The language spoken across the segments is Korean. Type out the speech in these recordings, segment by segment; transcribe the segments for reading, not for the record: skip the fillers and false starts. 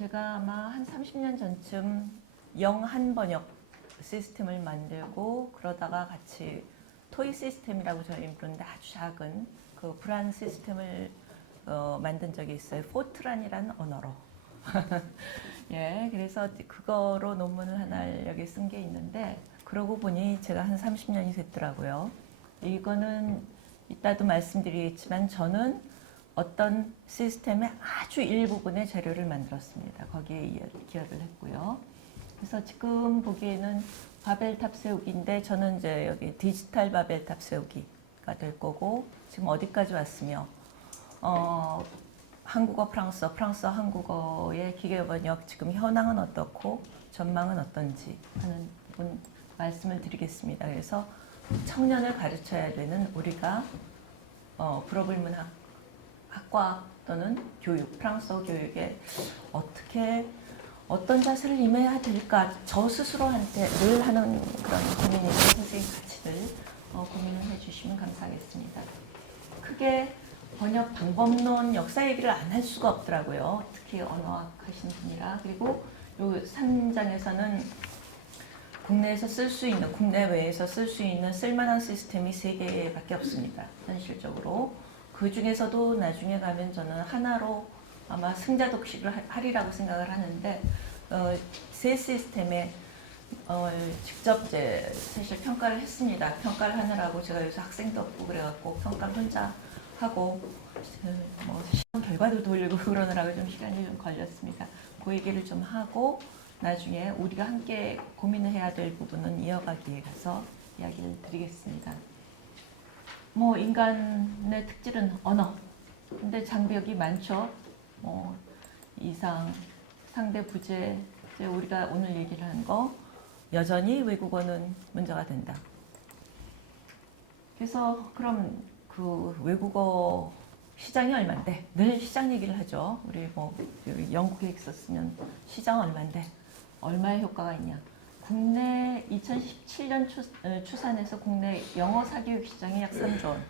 제가 아마 한 30년 전쯤 영한 번역 시스템을 만들고 그러다가 같이 토이 시스템이라고 저희는 부르는데 아주 작은 그 불안 시스템을 만든 적이 있어요. 포트란이라는 언어로. 예, 그래서 그거로 논문을 하나 여기 쓴 게 있는데 그러고 보니 제가 한 30년이 됐더라고요. 이거는 이따도 말씀드리겠지만 저는 어떤 시스템의 아주 일부분의 재료를 만들었습니다. 거기에 기여를 했고요. 그래서 지금 보기에는 바벨탑 세우기인데 저는 이제 여기 디지털 바벨탑 세우기가 될 거고 지금 어디까지 왔으며 한국어, 프랑스어, 프랑스어, 한국어의 기계 번역 지금 현황은 어떻고 전망은 어떤지 하는 부분 말씀을 드리겠습니다. 그래서 청년을 가르쳐야 되는 우리가 불어불문학 학과 또는 교육, 프랑스어 교육에 어떻게 어떤 자세를 임해야 될까 저 스스로한테 늘 하는 그런 고민이고 선생님 같이 늘 고민을 해주시면 감사하겠습니다. 크게 번역 방법론 역사 얘기를 안 할 수가 없더라고요. 특히 언어학 하신 분이라. 그리고 요 3장에서는 국내에서 쓸 수 있는, 국내외에서 쓸 수 있는 쓸만한 시스템이 3개밖에 없습니다. 현실적으로. 그 중에서도 나중에 가면 저는 하나로 아마 승자독식을 하리라고 생각을 하는데 세 시스템에 직접 이제 사실 평가를 했습니다. 평가를 하느라고 제가 요새 학생도 없고 그래갖고 평가를 혼자 하고 뭐 시험 결과도 돌리고 그러느라고 좀 시간이 좀 걸렸습니다. 그 얘기를 좀 하고 나중에 우리가 함께 고민을 해야 될 부분은 이어가기에 가서 이야기를 드리겠습니다. 뭐 인간의 특질은 언어. 근데 장벽이 많죠. 이상, 상대 부재, 우리가 오늘 얘기를 한 거 여전히 외국어는 문제가 된다. 그래서 그럼 그 외국어 시장이 얼만데? 늘 시장 얘기를 하죠. 우리 뭐 영국에 있었으면 시장 얼만데? 얼마의 효과가 있냐? 국내 2017년 추산에서 국내 영어 사교육 시장이 약 3조 원.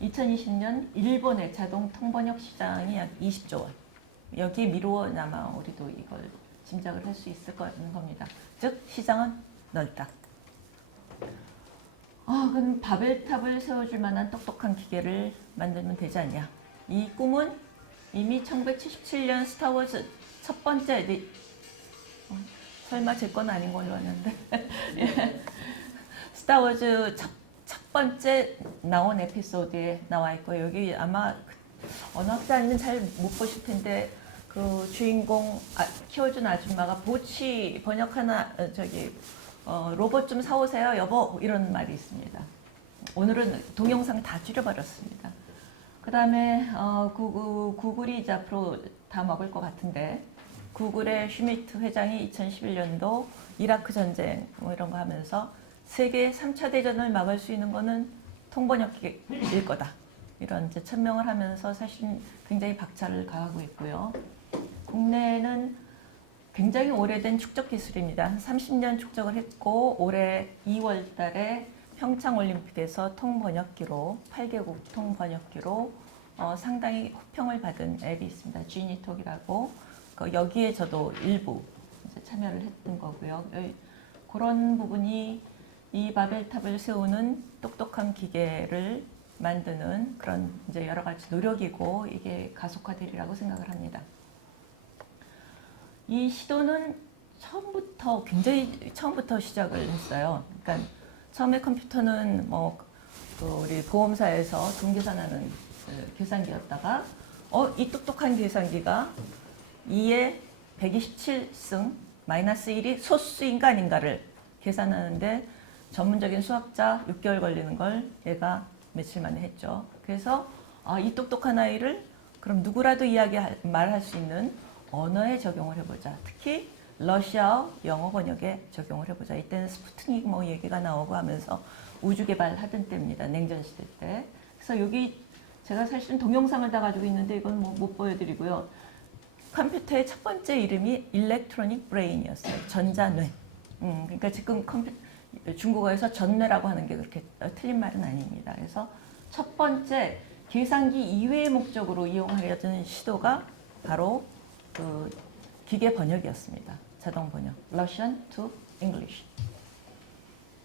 2020년 일본의 자동 통번역 시장이 약 20조 원. 여기에 미루어나마 우리도 이걸 짐작을 할 수 있을 겁니다. 즉 시장은 넓다. 그럼 바벨탑을 세워줄 만한 똑똑한 기계를 만들면 되지 않냐. 이 꿈은 이미 1977년 스타워즈 첫 번째 설마 제 건 아닌 걸로 아는데 예. 스타워즈 첫 번째 나온 에피소드에 나와 있고 여기 아마 언어학자 아니면 잘 못 보실 텐데 그 주인공 키워준 아줌마가 보치 번역하나 로봇 좀 사오세요 여보 이런 말이 있습니다. 오늘은 동영상 다 줄여버렸습니다. 그 다음에 구글이 이제 앞으로 다 먹을 것 같은데 구글의 슈미트 회장이 2011년도 이라크 전쟁 뭐 이런 거 하면서 세계 3차 대전을 막을 수 있는 거는 통번역기일 거다. 이런 이제 천명을 하면서 사실 굉장히 박차를 가하고 있고요. 국내는 굉장히 오래된 축적 기술입니다. 30년 축적을 했고 올해 2월 달에 평창올림픽에서 통번역기로 8개국 통번역기로 상당히 호평을 받은 앱이 있습니다. 지니톡이라고 여기에 저도 일부 이제 참여를 했던 거고요. 그런 부분이 이 바벨탑을 세우는 똑똑한 기계를 만드는 그런 이제 여러 가지 노력이고 이게 가속화되리라고 생각을 합니다. 이 시도는 처음부터 시작을 했어요. 그러니까 처음에 컴퓨터는 우리 보험사에서 돈 계산하는 계산기였다가 이 똑똑한 계산기가 2에 127승 마이너스 1이 소수인가 아닌가를 계산하는데 전문적인 수학자 6개월 걸리는 걸 얘가 며칠 만에 했죠. 그래서 이 똑똑한 아이를 그럼 누구라도 말할 수 있는 언어에 적용을 해보자. 특히 러시아어 영어 번역에 적용을 해보자. 이때는 스푸트닉 뭐 얘기가 나오고 하면서 우주 개발하던 때입니다. 냉전 시대 때. 그래서 여기 제가 사실은 동영상을 다 가지고 있는데 이건 뭐 못 보여드리고요. 컴퓨터의 첫 번째 이름이 일렉트로닉 브레인이었어요. 전자뇌. 그러니까 지금 중국어에서 전뇌라고 하는 게 그렇게 틀린 말은 아닙니다. 그래서 첫 번째 계산기 이외의 목적으로 이용하려는 시도가 바로 그 기계 번역이었습니다. 자동 번역. Russian to English.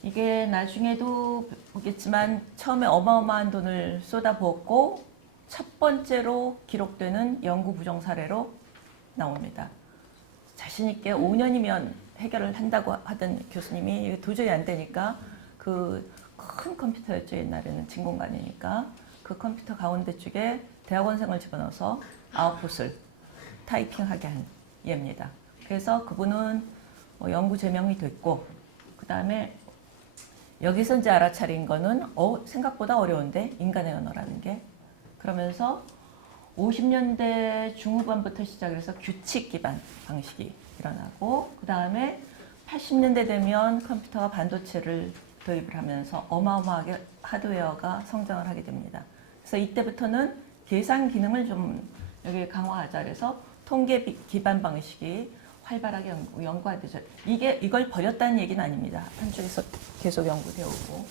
이게 나중에도 보겠지만 처음에 어마어마한 돈을 쏟아부었고 첫 번째로 기록되는 연구 부정 사례로 나옵니다. 자신 있게 5년이면 해결을 한다고 하던 교수님이 이게 도저히 안 되니까 그 큰 컴퓨터였죠. 옛날에는 진공관이니까 그 컴퓨터 가운데 쪽에 대학원생을 집어넣어서 아웃풋을 타이핑하게 한 예입니다. 그래서 그분은 연구 제명이 됐고 그 다음에 여기서 이제 알아차린 거는 생각보다 어려운데 인간의 언어라는 게 그러면서 50년대 중후반부터 시작해서 규칙 기반 방식이 일어나고 그 다음에 80년대 되면 컴퓨터가 반도체를 도입을 하면서 어마어마하게 하드웨어가 성장을 하게 됩니다. 그래서 이때부터는 계산 기능을 좀 여기 강화하자 그래서 통계 기반 방식이 활발하게 연구가 되죠. 이걸 버렸다는 얘기는 아닙니다. 한쪽에서 계속 연구되어 오고.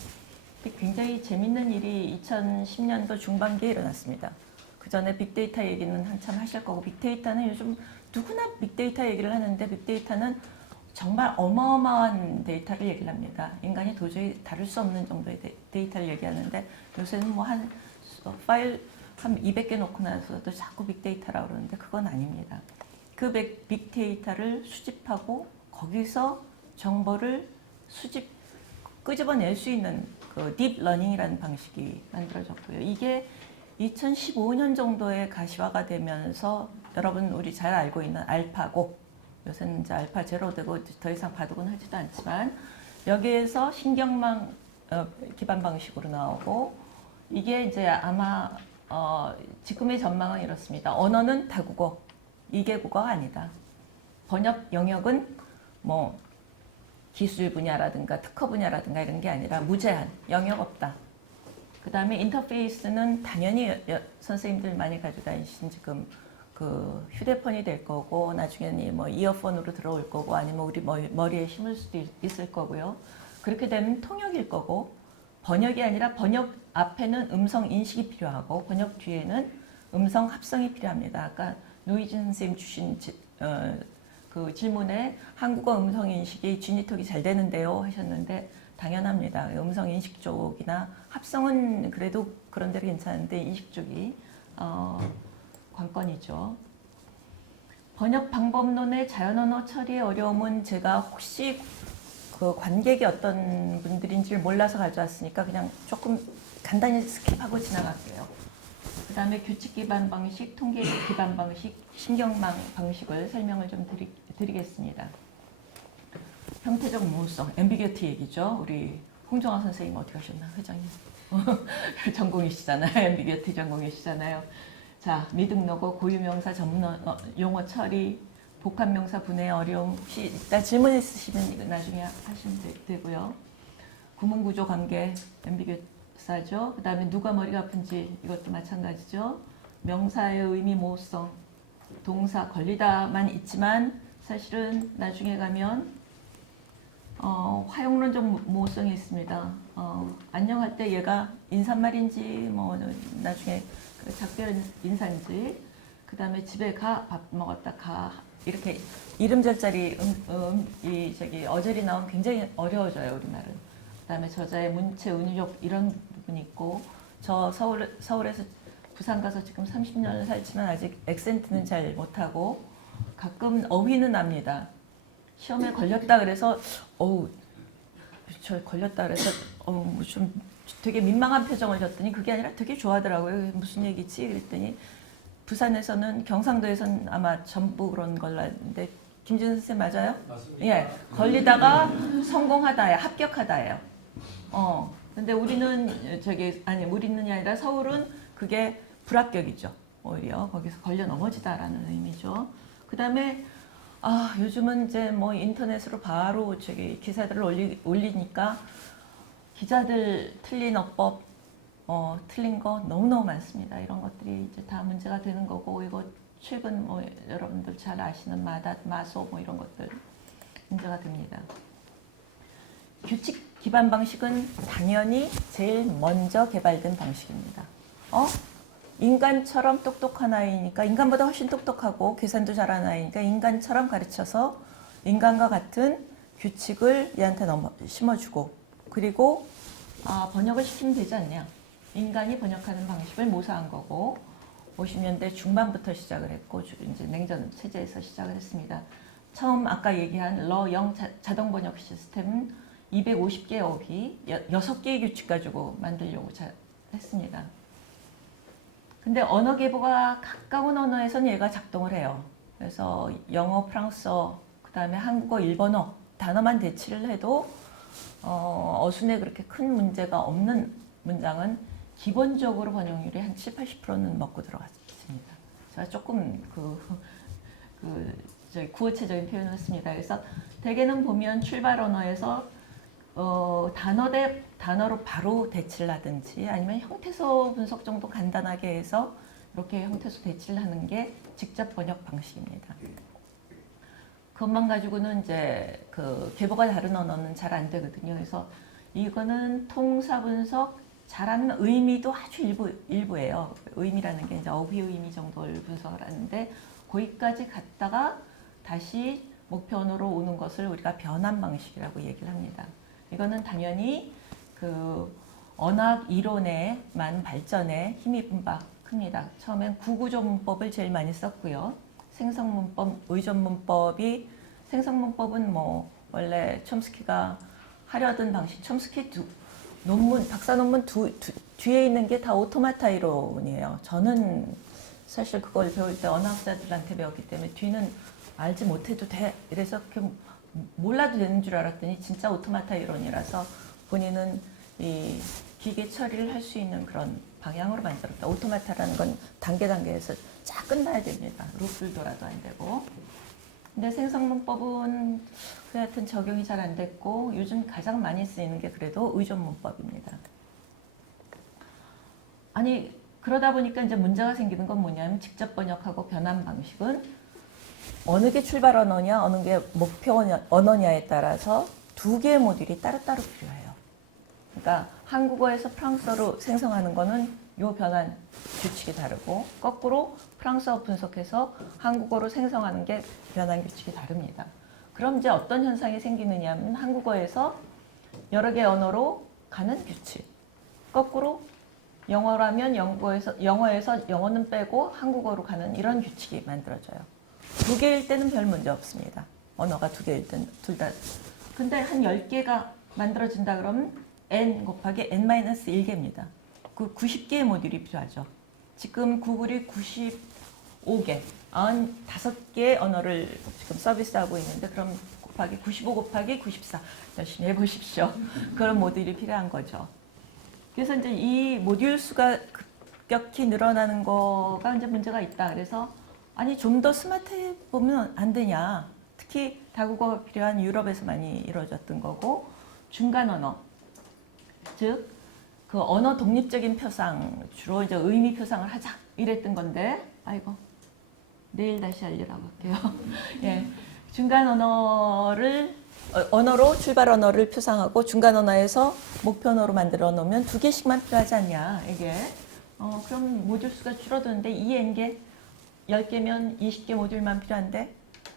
굉장히 재밌는 일이 2010년도 중반기에 일어났습니다. 그 전에 빅데이터 얘기는 한참 하실 거고 빅데이터는 요즘 누구나 빅데이터 얘기를 하는데 빅데이터는 정말 어마어마한 데이터를 얘기를 합니다. 인간이 도저히 다룰 수 없는 정도의 데이터를 얘기하는데 요새는 뭐 한 파일 한 200개 놓고 나서도 자꾸 빅데이터라고 그러는데 그건 아닙니다. 그 빅데이터를 수집하고 거기서 정보를 끄집어낼 수 있는 그 딥러닝이라는 방식이 만들어졌고요. 이게 2015년 정도에 가시화가 되면서 여러분 우리 잘 알고 있는 알파고 요새는 이제 알파 제로 되고 더 이상 바둑은 하지도 않지만 여기에서 신경망 기반 방식으로 나오고 이게 이제 아마 지금의 전망은 이렇습니다. 언어는 다국어, 이계국어가 아니다. 번역 영역은 뭐 기술 분야라든가 특허 분야라든가 이런 게 아니라 무제한, 영역 없다. 그 다음에 인터페이스는 당연히 선생님들 많이 가지고 다니신 지금 그 휴대폰이 될 거고 나중에는 뭐 이어폰으로 들어올 거고 아니면 우리 머리에 심을 수도 있을 거고요. 그렇게 되면 통역일 거고 번역이 아니라 번역 앞에는 음성 인식이 필요하고 번역 뒤에는 음성 합성이 필요합니다. 아까 노희진 선생님 주신 그 질문에 한국어 음성 인식이 지니톡이 잘 되는데요 하셨는데 당연합니다. 음성 인식 쪽이나 합성은 그래도 그런 데로 괜찮은데 인식 쪽이 관건이죠. 번역 방법론의 자연언어 처리의 어려움은 제가 혹시 그 관객이 어떤 분들인지를 몰라서 가져왔으니까 그냥 조금 간단히 스킵하고 지나갈게요. 그 다음에 규칙 기반 방식, 통계 기반 방식, 신경망 방식을 설명을 좀 드리겠습니다. 형태적 모호성, 앰비겨티 얘기죠. 우리 홍정아 선생님 어디 가셨나? 회장님. 전공이시잖아요. 앰비겨티 전공이시잖아요. 자, 미등록어, 고유명사, 전문 용어 처리, 복합명사 분해의 어려움. 혹시 일단 질문 있으시면 이거 나중에 하시면 되고요. 구문구조 관계, 앰비겨사죠. 그 다음에 누가 머리가 아픈지 이것도 마찬가지죠. 명사의 의미 모호성, 동사 걸리다만 있지만 사실은 나중에 가면 화용론적 모호성이 있습니다. 안녕할 때 얘가 인사말인지 뭐 나중에 작별 인사인지 그 다음에 집에 가, 밥 먹었다 가 이렇게 이름 절자리 어절이 나오면 굉장히 어려워져요 우리말은. 그 다음에 저자의 문체 은유력 이런 부분이 있고 저 서울에서 부산 가서 지금 30년을 살지만 아직 액센트는 잘 못하고 가끔 어휘는 납니다. 시험에 걸렸다 그래서 저 걸렸다 그래서 좀 되게 민망한 표정을 줬더니 그게 아니라 되게 좋아하더라고요. 무슨 얘기지? 그랬더니 부산에서는 경상도에서는 아마 전부 그런 걸로 아는데 김진선 선생님 맞아요? 맞습니다. 예, 걸리다가 성공하다예요. 합격하다예요. 근데 우리는 우리는이 아니라 서울은 그게 불합격이죠. 오히려 거기서 걸려 넘어지다라는 의미죠. 그 다음에 요즘은 이제 뭐 인터넷으로 바로 기사들을 올리니까 기자들 틀린 어법, 틀린 거 너무너무 많습니다. 이런 것들이 이제 다 문제가 되는 거고, 이거 최근 뭐 여러분들 잘 아시는 마소 뭐 이런 것들 문제가 됩니다. 규칙 기반 방식은 당연히 제일 먼저 개발된 방식입니다. 인간처럼 똑똑한 아이니까 인간보다 훨씬 똑똑하고 계산도 잘하는 아이니까 인간처럼 가르쳐서 인간과 같은 규칙을 얘한테 심어주고 그리고 번역을 시키면 되지 않냐. 인간이 번역하는 방식을 모사한 거고 50년대 중반부터 시작을 했고 이제 냉전 체제에서 시작을 했습니다. 처음 아까 얘기한 러0 자동 번역 시스템은 250개의 어휘, 6개의 규칙 가지고 만들려고 했습니다. 근데 언어 계보가 가까운 언어에서는 얘가 작동을 해요. 그래서 영어, 프랑스어, 그 다음에 한국어, 일본어 단어만 대치를 해도 어순에 그렇게 큰 문제가 없는 문장은 기본적으로 번역률이 한 70~80%는 먹고 들어갔습니다. 제가 조금 구어체적인 표현을 했습니다. 그래서 대개는 보면 출발 언어에서 단어 대 단어로 바로 대치를 하든지 아니면 형태소 분석 정도 간단하게 해서 이렇게 형태소 대치를 하는 게 직접 번역 방식입니다. 그것만 가지고는 이제 계보가 다른 언어는 잘 안 되거든요. 그래서 이거는 통사 분석 잘하는 의미도 아주 일부예요. 의미라는 게 이제 어휘 의미 정도를 분석을 하는데 거기까지 갔다가 다시 목표 언어로 오는 것을 우리가 변환 방식이라고 얘기를 합니다. 이거는 당연히 언학 이론에만 발전에 힘입은 바 큽니다. 처음엔 구구조 문법을 제일 많이 썼고요. 생성문법, 의존문법이 생성문법은 뭐 원래 촘스키가 하려던 방식, 촘스키 논문, 박사 논문 뒤에 있는 게 다 오토마타 이론이에요. 저는 사실 그걸 배울 때 언어학자들한테 배웠기 때문에 뒤는 알지 못해도 돼. 이래서 몰라도 되는 줄 알았더니 진짜 오토마타 이론이라서 본인은 이 기계 처리를 할 수 있는 그런 방향으로 만들었다. 오토마타라는 건 단계에서 쫙 끝나야 됩니다. 루프를 돌아도 안 되고. 근데 생성문법은 하여튼 적용이 잘 안 됐고 요즘 가장 많이 쓰이는 게 그래도 의존문법입니다. 아니 그러다 보니까 이제 문제가 생기는 건 뭐냐면 직접 번역하고 변환 방식은 어느 게 출발 언어냐 어느 게 목표 언어냐에 따라서 두 개의 모듈이 따로따로 필요해요. 그러니까 한국어에서 프랑스어로 생성하는 거는 요 변환 규칙이 다르고 거꾸로 프랑스어 분석해서 한국어로 생성하는 게 변환 규칙이 다릅니다. 그럼 이제 어떤 현상이 생기느냐 하면 한국어에서 여러 개 언어로 가는 규칙. 거꾸로 영어라면 영어에서 영어는 빼고 한국어로 가는 이런 규칙이 만들어져요. 두 개일 때는 별 문제 없습니다. 언어가 두 개일 때는 둘 다. 근데 한 10개가 만들어진다 그러면 n 곱하기 n-1개입니다. 그 90개의 모듈이 필요하죠. 지금 구글이 95개, 95개의 언어를 지금 서비스하고 있는데 그럼 곱하기 95 곱하기 94 열심히 해보십시오. 그런 모듈이 필요한 거죠. 그래서 이제 이 모듈 수가 급격히 늘어나는 거가 이제 문제가 있다. 그래서 아니 좀 더 스마트해 보면 안 되냐. 특히 다국어가 필요한 유럽에서 많이 이루어졌던 거고 중간 언어, 즉 그 언어 독립적인 표상, 주로 이제 의미 표상을 하자 이랬던 건데, 아이고 내일 다시 알리라고 할게요. 예, 중간 언어로 출발 언어를 표상하고 중간 언어에서 목표 언어로 만들어 놓으면 2개씩만 필요하지 않냐 이게. 그럼 모듈 수가 줄어드는데 2n개, 10개면 20개 모듈만 필요한데,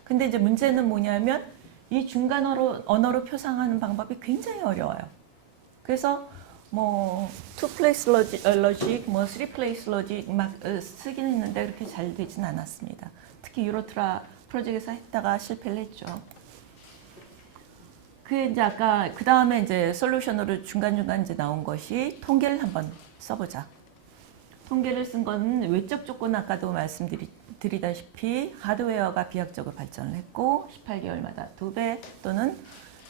근데 이제 문제는 뭐냐면 이 중간 언어로 표상하는 방법이 굉장히 어려워요. 그래서 뭐 2플레이스 로직, 뭐 3플레이스 로직 막 쓰긴 했는데 그렇게 잘 되진 않았습니다. 특히 유로트라 프로젝트에서 했다가 실패를 했죠. 그게 이제 아까 그 다음에 이제 솔루션으로 중간중간 이제 나온 것이 통계를 한번 써보자. 통계를 쓴 거는 외적 조건 아까도 말씀드리다시피 하드웨어가 비약적으로 발전을 했고 18개월마다 2배 또는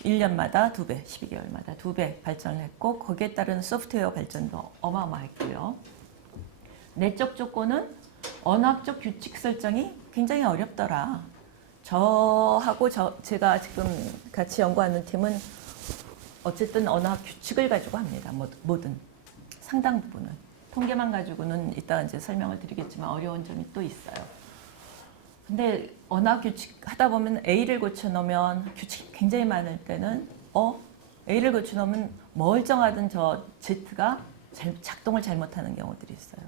1년마다 2배, 12개월마다 2배 발전을 했고 거기에 따른 소프트웨어 발전도 어마어마했고요. 내적 조건은 언어학적 규칙 설정이 굉장히 어렵더라. 저하고 제가 지금 같이 연구하는 팀은 어쨌든 언어학 규칙을 가지고 합니다. 뭐든 상당 부분은. 통계만 가지고는 이따 이제 설명을 드리겠지만 어려운 점이 또 있어요. 근데 언어학 규칙 하다 보면 A를 고쳐놓으면 규칙이 굉장히 많을 때는 A를 고쳐놓으면 멀쩡하던 저 Z가 작동을 잘못하는 경우들이 있어요.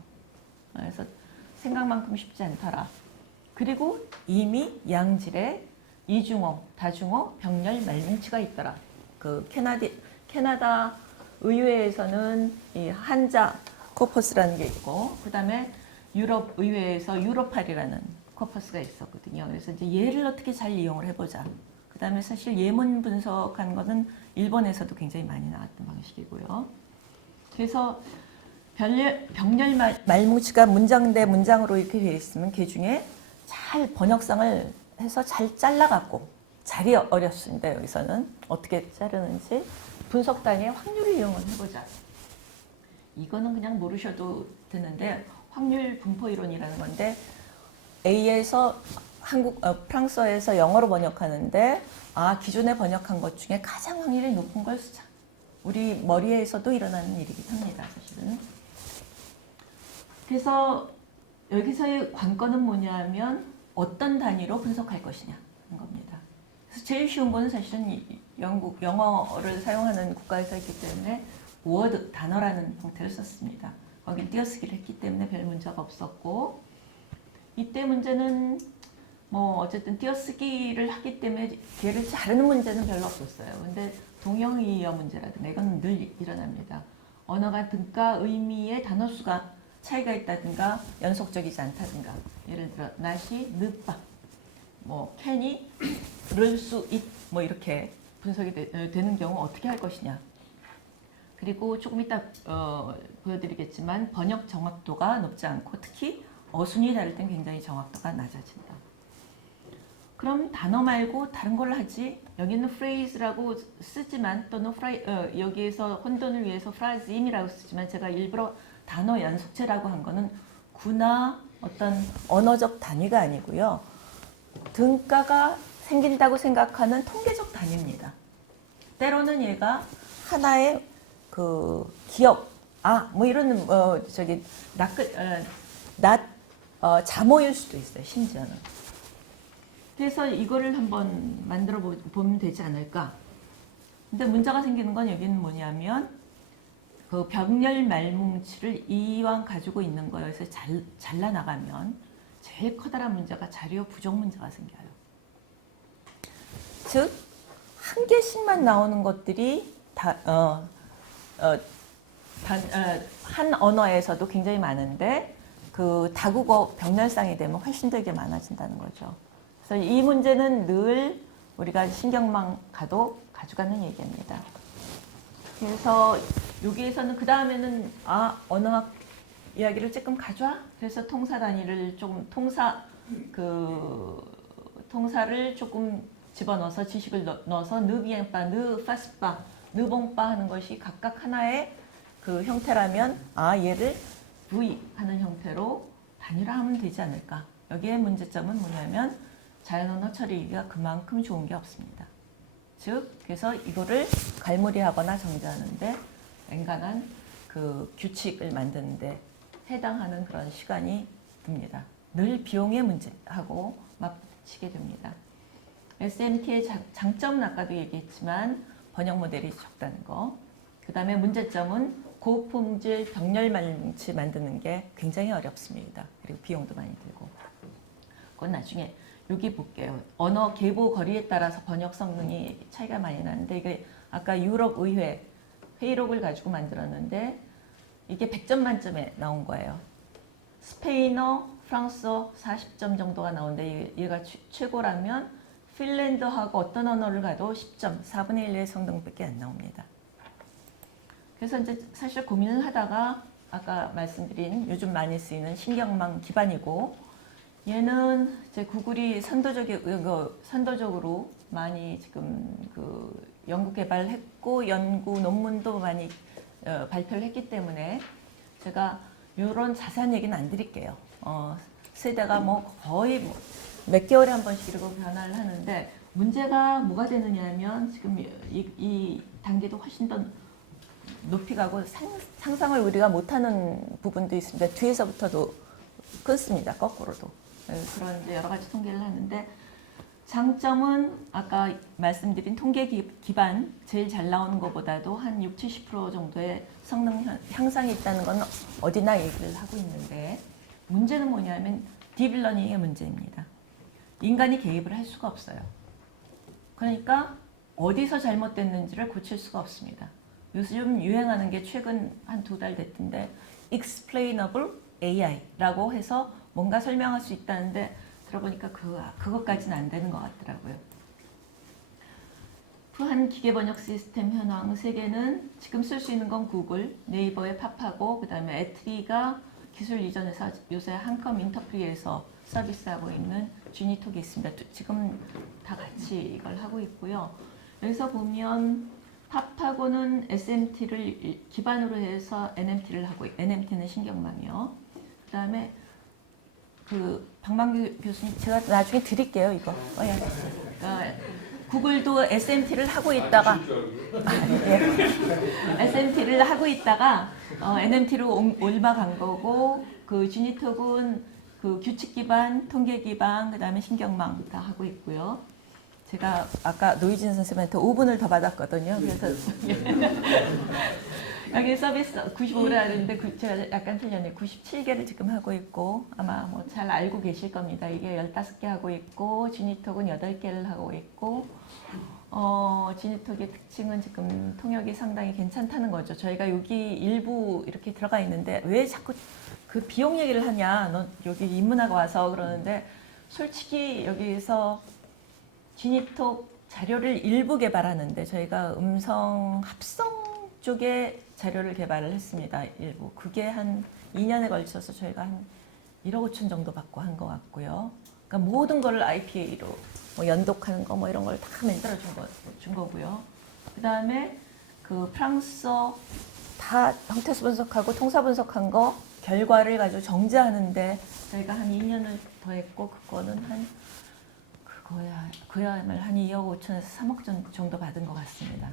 그래서 생각만큼 쉽지 않더라. 그리고 이미 양질의 이중어, 다중어, 병렬 말뭉치가 있더라. 그 캐나다 의회에서는 이 한자 코퍼스라는 게 있고, 그 다음에 유럽 의회에서 유로팔이라는 코퍼스가 있었거든요. 그래서 이제 얘를 어떻게 잘 이용을 해보자. 그 다음에 사실 예문 분석한 거는 일본에서도 굉장히 많이 나왔던 방식이고요. 그래서 병렬 말뭉치가 문장 대 문장으로 이렇게 되어 있으면 그 중에 잘 번역상을 해서 잘 잘라갖고 자리 어렵습니다. 여기서는 어떻게 자르는지 분석 단위의 확률을 이용을 해보자. 이거는 그냥 모르셔도 되는데 확률 분포 이론이라는 건데 A에서 프랑스어에서 영어로 번역하는데 기존에 번역한 것 중에 가장 확률이 높은 걸 쓰자. 우리 머리에서도 일어나는 일이긴 합니다. 사실은. 그래서 여기서의 관건은 뭐냐면 어떤 단위로 분석할 것이냐 하는 겁니다. 그래서 제일 쉬운 거는 사실은 영국 영어를 사용하는 국가에서 있기 때문에 워드, 단어라는 형태를 썼습니다. 거긴 띄어쓰기를 했기 때문에 별 문제가 없었고, 이때 문제는 뭐 어쨌든 띄어쓰기를 하기 때문에 걔를 자르는 문제는 별로 없었어요. 근데 동형이어 문제라든가 이건 늘 일어납니다. 언어가 등가 의미의 단어 수가 차이가 있다든가 연속적이지 않다든가, 예를 들어 not이 늦밥, 뭐 can이 를 수 있, 뭐 이렇게 분석이 되는 경우 어떻게 할 것이냐. 그리고 조금 이따 보여드리겠지만 번역 정확도가 높지 않고 특히 어순이 다를 땐 굉장히 정확도가 낮아진다. 그럼 단어 말고 다른 걸 하지. 여기는 phrase라고 쓰지만 또는 여기에서 혼돈을 위해서 phrase임이라고 쓰지만 제가 일부러 단어 연속체라고 한 거는 구나 어떤 언어적 단위가 아니고요. 등가가 생긴다고 생각하는 통계적 단위입니다. 때로는 얘가 하나의 그 기억, 뭐 이런 자모일 수도 있어요. 심지어는. 그래서 이거를 한번 만들어 보면 되지 않을까. 근데 문제가 생기는 건 여기는 뭐냐면 그 병렬 말뭉치를 이왕 가지고 있는 거에서 잘라 나가면 제일 커다란 문제가 자료 부족 문제가 생겨요. 즉, 한 개씩만 나오는 것들이 한 언어에서도 굉장히 많은데 그 다국어 병렬상이 되면 훨씬 더 이게 많아진다는 거죠. 그래서 이 문제는 늘 우리가 신경망 가져가는 얘기입니다. 그래서 여기에서는 그 다음에는 언어학 이야기를 조금 가져와. 그래서 통사 단위를 조금 통사를 조금 집어넣어서 지식을 넣어서 느비엥빠, 느파스빠, 느봉빠 하는 것이 각각 하나의 그 형태라면 얘를 V 하는 형태로 단일화하면 되지 않을까. 여기에 문제점은 뭐냐면 자연언어 처리가 그만큼 좋은 게 없습니다. 즉, 그래서 이거를 갈무리하거나 정제하는데 엔간한 그 규칙을 만드는데 해당하는 그런 시간이 듭니다. 늘 비용의 문제하고 맞붙이게 됩니다. SMT의 장점은 아까도 얘기했지만 번역 모델이 적다는 거. 그 다음에 문제점은 고품질 병렬 말뭉치 만드는 게 굉장히 어렵습니다. 그리고 비용도 많이 들고. 그건 나중에 여기 볼게요. 언어 계보 거리에 따라서 번역 성능이 차이가 많이 나는데 이게 아까 유럽 의회 회의록을 가지고 만들었는데 이게 100점 만점에 나온 거예요. 스페인어, 프랑스어 40점 정도가 나오는데 얘가 최고라면 핀란드하고 어떤 언어를 가도 10점, 4분의 1의 성능밖에 안 나옵니다. 그래서 이제 사실 고민을 하다가 아까 말씀드린 요즘 많이 쓰이는 신경망 기반이고 얘는 이제 구글이 선도적으로 많이 지금 그 연구 개발했고 연구 논문도 많이 발표를 했기 때문에 제가 이런 자세한 얘기는 안 드릴게요. 세대가 뭐 거의 몇 개월에 한 번씩 이러고 변화를 하는데 문제가 뭐가 되느냐면 지금 이 단계도 훨씬 더 높이 가고 상상을 우리가 못하는 부분도 있습니다. 뒤에서부터도 끊습니다. 거꾸로도. 그런 여러 가지 통계를 하는데 장점은 아까 말씀드린 통계 기반 제일 잘 나오는 것보다도 한 60, 70% 정도의 성능 향상이 있다는 건 어디나 얘기를 하고 있는데 문제는 뭐냐면 딥러닝의 문제입니다. 인간이 개입을 할 수가 없어요. 그러니까 어디서 잘못됐는지를 고칠 수가 없습니다. 요즘 유행하는 게 최근 한 2달 됐던데 explainable AI라고 해서 뭔가 설명할 수 있다는데 들어보니까 그것까지는 안 되는 것 같더라고요. 푸한 기계번역 시스템 현황 세계는 지금 쓸 수 있는 건 구글, 네이버의 팝하고 그 다음에 애트리가 기술 이전에서 요새 한컴 인터프리에서 서비스하고 있는 지니톡이 있습니다. 지금 다 같이 이걸 하고 있고요. 여기서 보면 팝하고는 SMT를 기반으로 해서 NMT를 하고 NMT는 신경망이요. 그 다음에 그 박만규 교수님 제가 나중에 드릴게요 이거. 구글도 SMT를 하고 있다가 SMT를 하고 있다가 NMT로 올라간 거고 그 지니톡은 그 규칙 기반, 통계 기반, 그 다음에 신경망 다 하고 있고요. 제가 아까 노희진 선생님한테 5분을 더 받았거든요. 그래서 여기 서비스 95를 하는데 제가 약간 틀렸네요. 97개를 지금 하고 있고 아마 뭐 잘 알고 계실 겁니다. 이게 15개 하고 있고 지니톡은 8개를 하고 있고 지니톡의 특징은 지금 통역이 상당히 괜찮다는 거죠. 저희가 여기 일부 이렇게 들어가 있는데 왜 자꾸 그 비용 얘기를 하냐. 너 여기 인문학 와서 그러는데 솔직히 여기서 지니톡 자료를 일부 개발하는데 저희가 음성 합성 쪽에 자료를 개발을 했습니다. 일부. 그게 한 2년에 걸쳐서 저희가 한 1억 5천 정도 받고 한 것 같고요. 그러니까 모든 거를 IPA로 뭐 연독하는 거 뭐 이런 걸 다 만들어 준 거고요. 그 다음에 그 프랑스어 다 형태수 분석하고 통사 분석한 거 결과를 가지고 정제하는데 저희가 한 2년을 더 했고 그거는 한 그야말로 한 2억 5천에서 3억 정도 받은 것 같습니다.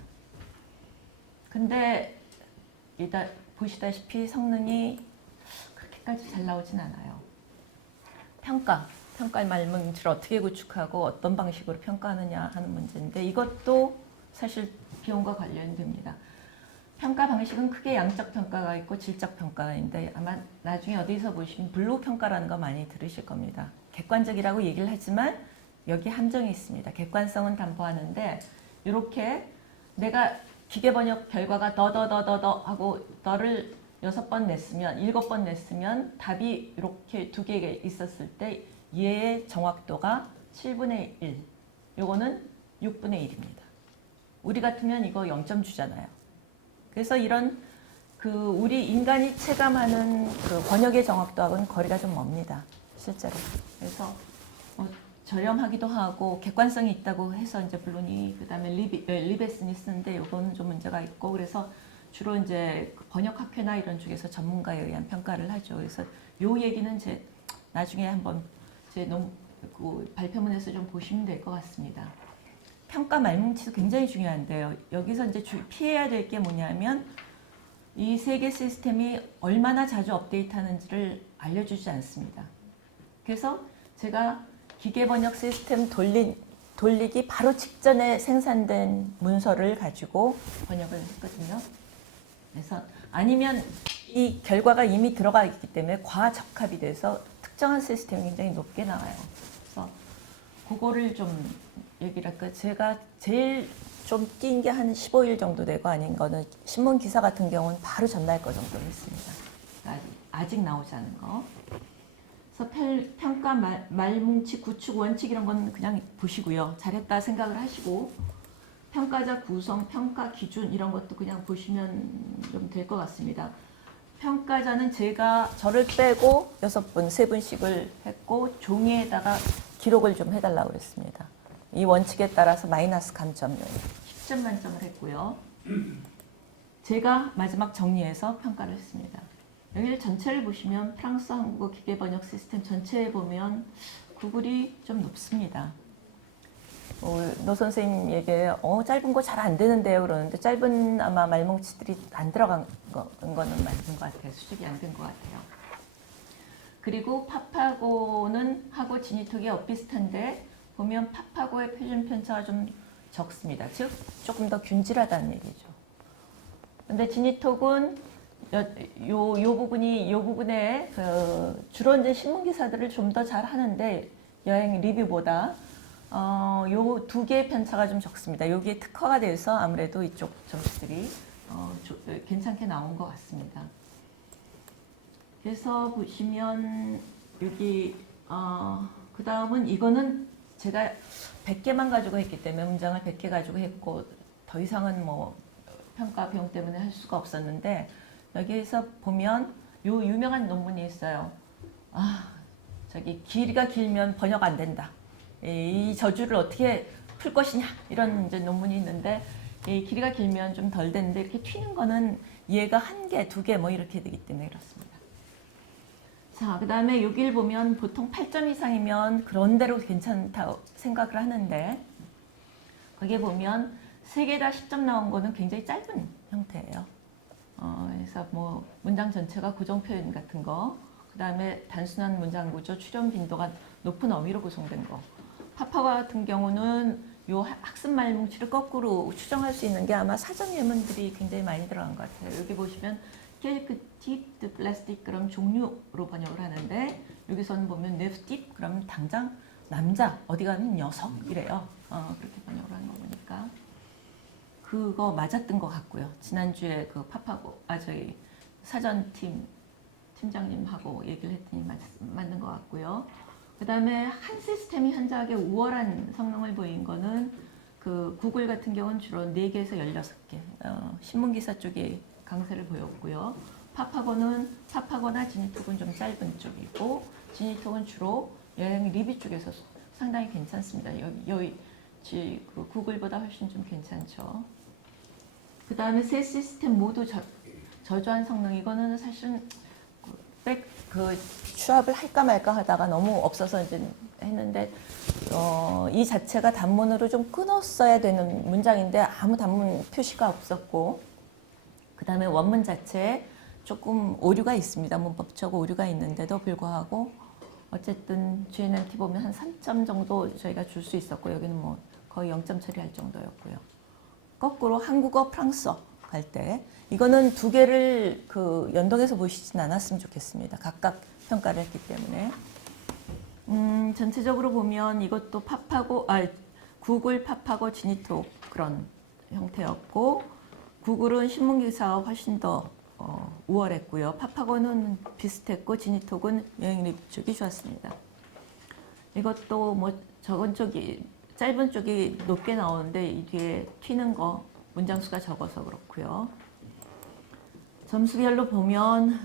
근데 보시다시피 성능이 그렇게까지 잘 나오진 않아요. 평가의 말문지를 어떻게 구축하고 어떤 방식으로 평가하느냐 하는 문제인데 이것도 사실 비용과 관련됩니다. 평가 방식은 크게 양적 평가가 있고 질적 평가가 있는데 아마 나중에 어디서 보시면 블루 평가라는 거 많이 들으실 겁니다. 객관적이라고 얘기를 하지만 여기 함정이 있습니다. 객관성은 담보하는데 이렇게 내가 기계번역 결과가 더더더더더 하고 너를 6번 냈으면 7번 냈으면 답이 이렇게 2개 있었을 때 얘의 정확도가 7분의 1 요거는 6분의 1입니다. 우리 같으면 이거 0점 주잖아요. 그래서 이런 그 우리 인간이 체감하는 그 번역의 정확도하고는 거리가 좀 멉니다. 실제로. 그래서 저렴하기도 하고 객관성이 있다고 해서 이제 블루니 그다음에 리베슨이 쓰는데 요거는 좀 문제가 있고 그래서 주로 이제 번역학회나 이런 쪽에서 전문가에 의한 평가를 하죠. 그래서 요 얘기는 제 나중에 한번 제 그 발표문에서 좀 보시면 될 것 같습니다. 평가 말뭉치도 굉장히 중요한데요. 여기서 이제 피해야 될 게 뭐냐면 이 세 개 시스템이 얼마나 자주 업데이트하는지를 알려주지 않습니다. 그래서 제가 기계번역 시스템 돌리기 바로 직전에 생산된 문서를 가지고 번역을 했거든요. 그래서 아니면 이 결과가 이미 들어가 있기 때문에 과적합이 돼서 특정한 시스템이 굉장히 높게 나와요. 그래서 그거를 좀 얘기를 할까. 제가 제일 좀 뛴 게 한 15일 정도 되고 아닌 거는 신문 기사 같은 경우는 바로 전날 거 정도 했습니다. 아직 나오지 않은 거. 그래서 평가 말뭉치 구축 원칙 이런 건 그냥 보시고요. 잘했다 생각을 하시고 평가자 구성, 평가 기준 이런 것도 그냥 보시면 좀 될 것 같습니다. 평가자는 제가 저를 빼고 6분, 3분씩을 했고 종이에다가 기록을 좀 해달라고 그랬습니다. 이 원칙에 따라서 마이너스 감점률 10점 만점을 했고요. 제가 마지막 정리해서 평가를 했습니다. 여기를 전체를 보시면 프랑스, 한국어 기계번역 시스템 전체에 보면 구글이 좀 높습니다. 노 선생님 얘기에 짧은 거 잘 안 되는데요 그러는데 짧은 아마 말뭉치들이 안 들어간 거는 맞는 것 같아요. 수집이 안 된 것 같아요. 그리고 팝하고는 하고 지니톡이 엇비슷한데 보면 팝하고의 표준 편차가 좀 적습니다. 즉 조금 더 균질하다는 얘기죠. 근데 지니톡은 요 부분에 주로 이제 신문 기사들을 좀 더 잘 하는데 여행 리뷰보다 요 두 개의 편차가 좀 적습니다. 여기에 특화가 돼서 아무래도 이쪽 점수들이 괜찮게 나온 것 같습니다. 그래서 보시면 여기 그 다음은 이거는 제가 100개만 가지고 했기 때문에 문장을 100개 가지고 했고 더 이상은 뭐 평가 비용 때문에 할 수가 없었는데 여기에서 보면 요 유명한 논문이 있어요. 저기 길이가 길면 번역 안 된다. 이 저주를 어떻게 풀 것이냐 이런 이제 논문이 있는데 이 길이가 길면 좀 덜 되는데 이렇게 튀는 거는 얘가 1개, 2개 뭐 이렇게 되기 때문에 그렇습니다. 자, 그 다음에 여기를 보면 보통 8점 이상이면 그런 대로 괜찮다고 생각을 하는데 거기에 보면 3개 다 10점 나온 거는 굉장히 짧은 형태예요. 그래서 뭐 문장 전체가 고정 표현 같은 거, 그 다음에 단순한 문장 구조, 출연 빈도가 높은 어미로 구성된 거. 파파고 같은 경우는 요 학습 말뭉치를 거꾸로 추정할 수 있는 게 아마 사전 예문들이 굉장히 많이 들어간 것 같아요. 여기 보시면 quelques types de plastique 그럼 종류로 번역을 하는데 여기서는 보면 neuf types 그럼 당장 남자 어디 가는 녀석 이래요. 그렇게 번역을 하는 거 보니까 그거 맞았던 것 같고요. 지난주에 그 파파고 저희 사전팀 팀장님하고 얘기를 했더니 맞는 것 같고요. 그 다음에 한 시스템이 현저하게 우월한 성능을 보인 거는 그 구글 같은 경우는 주로 4개에서 16개 신문기사 쪽에 강세를 보였고요. 파파고나 지니톡은 좀 짧은 쪽이고 지니톡은 주로 여행 리뷰 쪽에서 상당히 괜찮습니다. 여기 그 구글보다 훨씬 좀 괜찮죠. 그 다음에 세 시스템 모두 저조한 성능 이거는 사실은 취합을 할까 말까 하다가 너무 없어서 이제 했는데 이 자체가 단문으로 좀 끊었어야 되는 문장인데 아무 단문 표시가 없었고 그 다음에 원문 자체에 조금 오류가 있습니다. 문법적 오류가 있는데도 불구하고 어쨌든 GNLT 보면 한 3점 정도 저희가 줄 수 있었고 여기는 뭐 거의 0점 처리할 정도였고요. 거꾸로 한국어, 프랑스어 갈 때 이거는 2개를 연동해서 보시진 않았으면 좋겠습니다. 각각 평가를 했기 때문에 전체적으로 보면 이것도 구글, 파파고, 지니톡 그런 형태였고 구글은 신문기사가 훨씬 더 우월했고요. 파파고는 비슷했고 지니톡은 여행 리뷰 쪽이 좋았습니다. 이것도 뭐 짧은 쪽이 높게 나오는데 이 뒤에 튀는 거 문장 수가 적어서 그렇고요. 점수별로 보면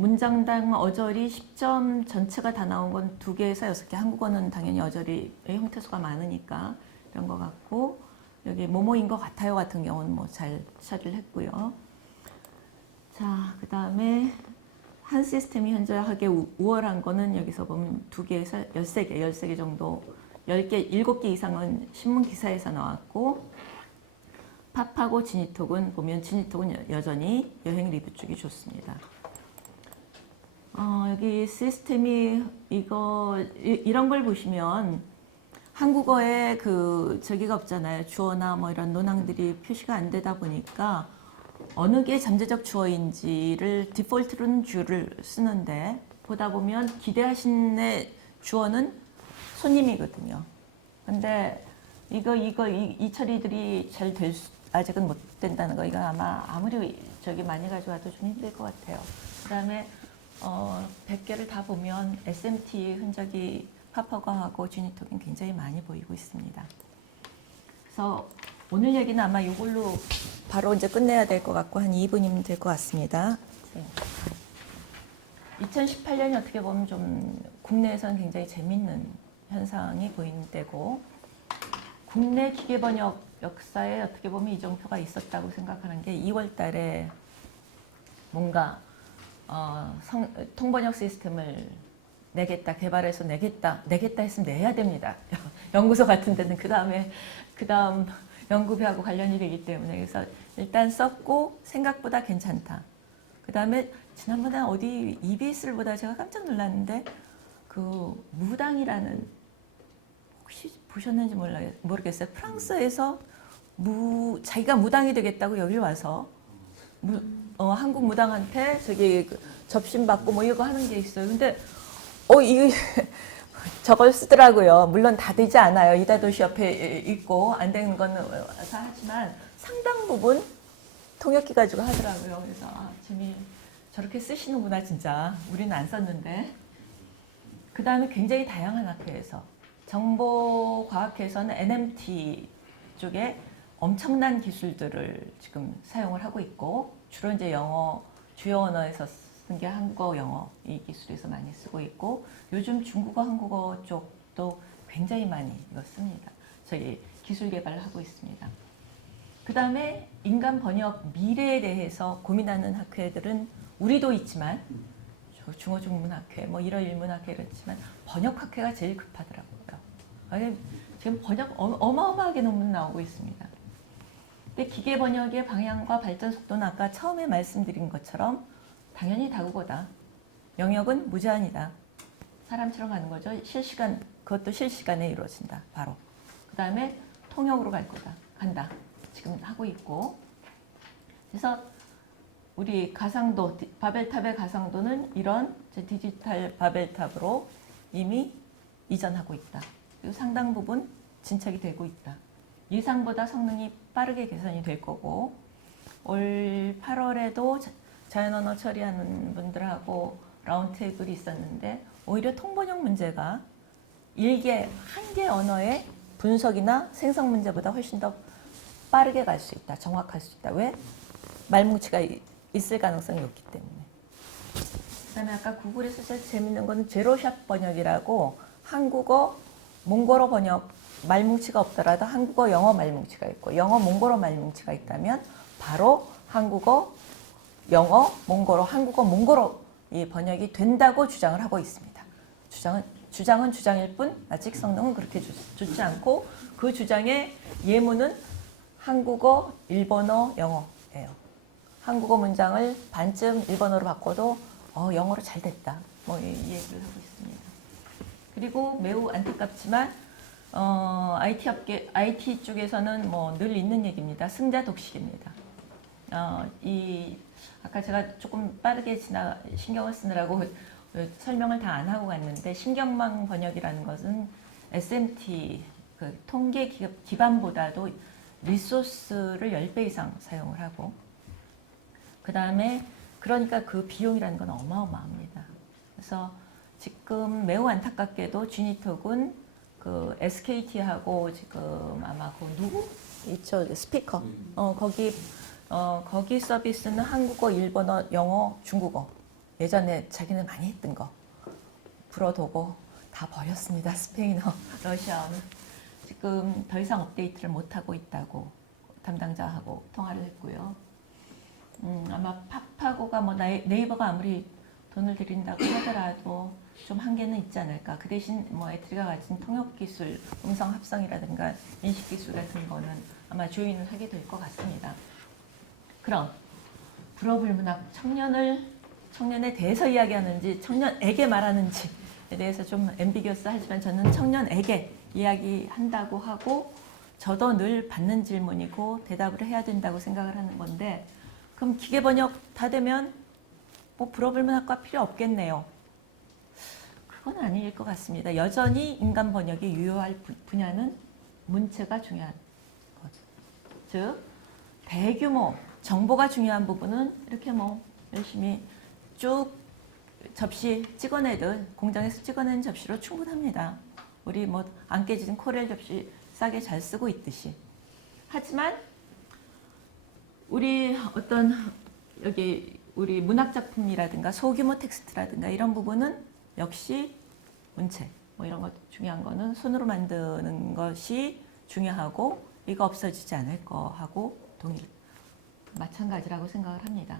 문장당 어절이 10점 전체가 다 나온 건 2개에서 6개. 한국어는 당연히 어절이 형태수가 많으니까 이런 것 같고 여기 뭐뭐인 것 같아요 같은 경우는 뭐 잘 처리를 했고요. 자, 그 다음에 한 시스템이 현저하게 우월한 거는 여기서 보면 2개에서 13개 정도 10개, 7개 이상은 신문 기사에서 나왔고 파파고 지니톡은 보면 지니톡은 여전히 여행 리뷰 쪽이 좋습니다. 여기 시스템이 이런 걸 보시면 한국어에 저기가 없잖아요. 주어나 뭐 이런 논항들이 표시가 안 되다 보니까 어느 게 잠재적 주어인지를 디폴트로는 주를 쓰는데 보다 보면 기대하신의 주어는 손님이거든요. 근데 이 처리들이 잘 아직은 못 된다는 거. 이거 아무리 많이 가져와도 좀 힘들 것 같아요. 그 다음에 100개를 다 보면 SMT 흔적이 파파고하고 지니톡은 굉장히 많이 보이고 있습니다. 그래서 오늘 얘기는 아마 이걸로 바로 이제 끝내야 될 것 같고 한 2분이면 될 것 같습니다. 2018년이 어떻게 보면 좀 국내에서는 굉장히 재밌는 현상이 보이는 때고 국내 기계번역 역사에 어떻게 보면 이정표가 있었다고 생각하는 게 2월 달에 뭔가 통번역 시스템을 개발해서 내겠다 했으면 내야 됩니다. 연구소 같은 데는 그 다음 연구비하고 관련 일이기 때문에 그래서 일단 썼고 생각보다 괜찮다. 그 다음에 지난번에 어디 EBS를 보다 제가 깜짝 놀랐는데 무당이라는 혹시 보셨는지 모르겠어요. 프랑스에서 자기가 무당이 되겠다고 여기 와서 한국 무당한테 저기 접신 받고 뭐 이거 하는 게 있어요. 근데 이게 저걸 쓰더라고요. 물론 다 되지 않아요. 이다도시 옆에 있고 안 되는 건 하지만 상당 부분 통역기 가지고 하더라고요. 그래서 저렇게 쓰시는구나 진짜. 우리는 안 썼는데. 그 다음에 굉장히 다양한 학회에서 정보과학회에서는 NMT 쪽에 엄청난 기술들을 지금 사용을 하고 있고 주로 이제 주요 언어에서 쓴 게 한국어, 영어 이 기술에서 많이 쓰고 있고 요즘 중국어, 한국어 쪽도 굉장히 많이 이거 씁니다. 저희 기술 개발을 하고 있습니다. 그 다음에 인간 번역 미래에 대해서 고민하는 학회들은 우리도 있지만 중어 중문학회, 뭐 일어 일문학회 이렇지만 번역학회가 제일 급하더라고요. 지금 번역 어마어마하게 논문 나오고 있습니다. 근데 기계 번역의 방향과 발전 속도는 아까 처음에 말씀드린 것처럼 당연히 다국어다. 영역은 무제한이다. 사람처럼 가는 거죠. 그것도 실시간에 이루어진다. 바로. 그 다음에 통역으로 갈 거다. 간다. 지금 하고 있고. 그래서 우리 가상도, 바벨탑의 가상도는 이런 디지털 바벨탑으로 이미 이전하고 있다. 그리고 상당 부분 진척이 되고 있다. 예상보다 성능이 빠르게 개선이 될 거고 올 8월에도 자연언어 처리하는 분들하고 라운드테이블이 있었는데 오히려 통번역 문제가 한 개 언어의 분석이나 생성 문제보다 훨씬 더 빠르게 갈 수 있다. 정확할 수 있다. 왜? 말뭉치가 있을 가능성이 높기 때문에. 그 다음에 아까 구글에서 제일 재밌는 건 제로샵 번역이라고 한국어, 몽골어 번역 말뭉치가 없더라도 한국어, 영어 말뭉치가 있고 영어, 몽골어 말뭉치가 있다면 바로 한국어, 영어, 몽골어, 한국어, 몽골어 이 번역이 된다고 주장을 하고 있습니다. 주장은 주장일 뿐 아직 성능은 그렇게 좋지 않고 그 주장의 예문은 한국어, 일본어, 영어예요. 한국어 문장을 반쯤 일본어로 바꿔도 영어로 잘 됐다. 뭐 이 얘기를 하고 있습니다. 그리고 매우 안타깝지만 IT 쪽에서는 뭐 늘 있는 얘기입니다. 승자 독식입니다. 아까 제가 조금 빠르게 신경을 쓰느라고 설명을 다 안 하고 갔는데 신경망 번역이라는 것은 SMT 그 통계 기반보다도 리소스를 10배 이상 사용을 하고 그 다음에 그러니까 그 비용이라는 건 어마어마합니다. 그래서 지금 매우 안타깝게도 G니터군 그 SKT하고 지금 아마 그 누구 있죠 스피커 거기 서비스는 한국어, 일본어, 영어, 중국어 예전에 자기는 많이 했던 거 불어도고 다 버렸습니다. 스페인어, 러시아어는 지금 더 이상 업데이트를 못 하고 있다고 담당자하고 통화를 했고요. 아마 팝하고가 뭐 네이버가 아무리 돈을 들인다고 하더라도 좀 한계는 있지 않을까. 그 대신 뭐 애트리가 가진 통역 기술, 음성 합성이라든가 인식 기술 같은 거는 아마 조인을 하게 될 것 같습니다. 그럼 불어불문학 청년에 대해서 이야기하는지 청년에게 말하는지에 대해서 좀 앰비기어스 하지만 저는 청년에게 이야기한다고 하고 저도 늘 받는 질문이고 대답을 해야 된다고 생각을 하는 건데 그럼 기계번역 다 되면 뭐 불어불문학과 필요 없겠네요. 그건 아닐 것 같습니다. 여전히 인간 번역이 유효할 분야는 문체가 중요한 거죠. 즉 대규모 정보가 중요한 부분은 이렇게 뭐 열심히 쭉 접시 찍어내듯 공장에서 찍어낸 접시로 충분합니다. 우리 뭐 안 깨지는 코렐 접시 싸게 잘 쓰고 있듯이. 하지만 우리 우리 문학 작품이라든가 소규모 텍스트라든가 이런 부분은 역시 문체 뭐 이런 것 중요한 거는 손으로 만드는 것이 중요하고 이거 없어지지 않을 거하고 마찬가지라고 생각을 합니다.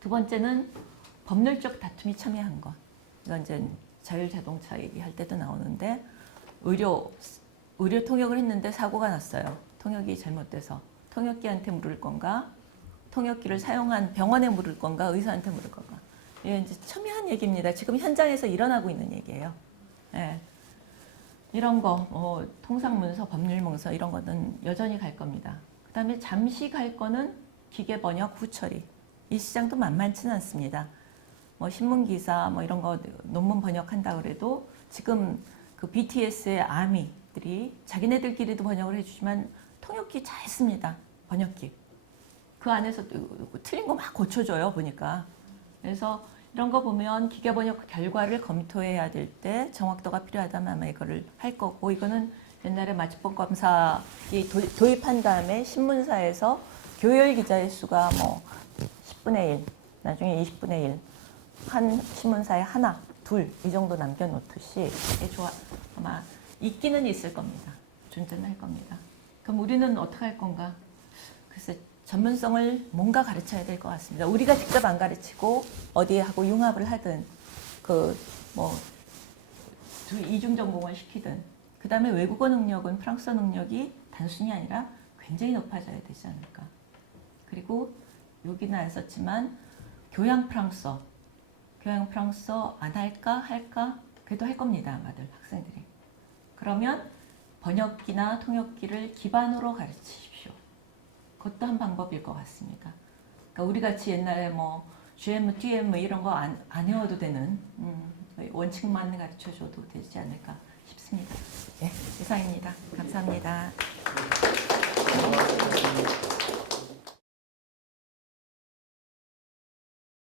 두 번째는 법률적 다툼이 첨예한 것. 이건 이제 자율자동차 얘기할 때도 나오는데 의료 통역을 했는데 사고가 났어요. 통역이 잘못돼서 통역기한테 물을 건가, 통역기를 사용한 병원에 물을 건가, 의사한테 물을 건가. 이게 이제 첨예한 얘기입니다. 지금 현장에서 일어나고 있는 얘기예요. 네. 이런 거, 통상문서, 법률문서 이런 거는 여전히 갈 겁니다. 그 다음에 잠시 갈 거는 기계 번역, 후처리. 이 시장도 만만치는 않습니다. 뭐 신문 기사 뭐 이런 거 논문 번역한다 그래도 지금 그 BTS의 아미들이 자기네들끼리도 번역을 해주지만 통역기 잘 씁니다. 번역기. 그 안에서 틀린 거 막 고쳐줘요 보니까. 그래서 이런 거 보면 기계 번역 결과를 검토해야 될 때 정확도가 필요하다면 아마 이거를 할 거고, 이거는 옛날에 마취법 검사 도입한 다음에 신문사에서 교열 기자의 수가 뭐 10분의 1, 나중에 20분의 1, 한 신문사에 하나, 둘 이 정도 남겨놓듯이 아마 있기는 있을 겁니다. 존재는 할 겁니다. 그럼 우리는 어떻게 할 건가? 글쎄 전문성을 뭔가 가르쳐야 될 것 같습니다. 우리가 직접 안 가르치고 어디에 하고 융합을 하든 뭐 이중 전공을 시키든, 그 다음에 외국어 능력은 프랑스어 능력이 단순히 아니라 굉장히 높아져야 되지 않을까. 그리고 여기는 안 썼지만 교양 프랑스어 안 할까? 그래도 할 겁니다. 아마들 학생들이. 그러면 번역기나 통역기를 기반으로 가르치십시오. 그것도 한 방법일 것 같습니다. 그러니까 우리 같이 옛날에 뭐 GM, DM 이런 거 안 외워도 되는 원칙만 가르쳐줘도 되지 않을까 싶습니다. 네, 이상입니다. 감사합니다.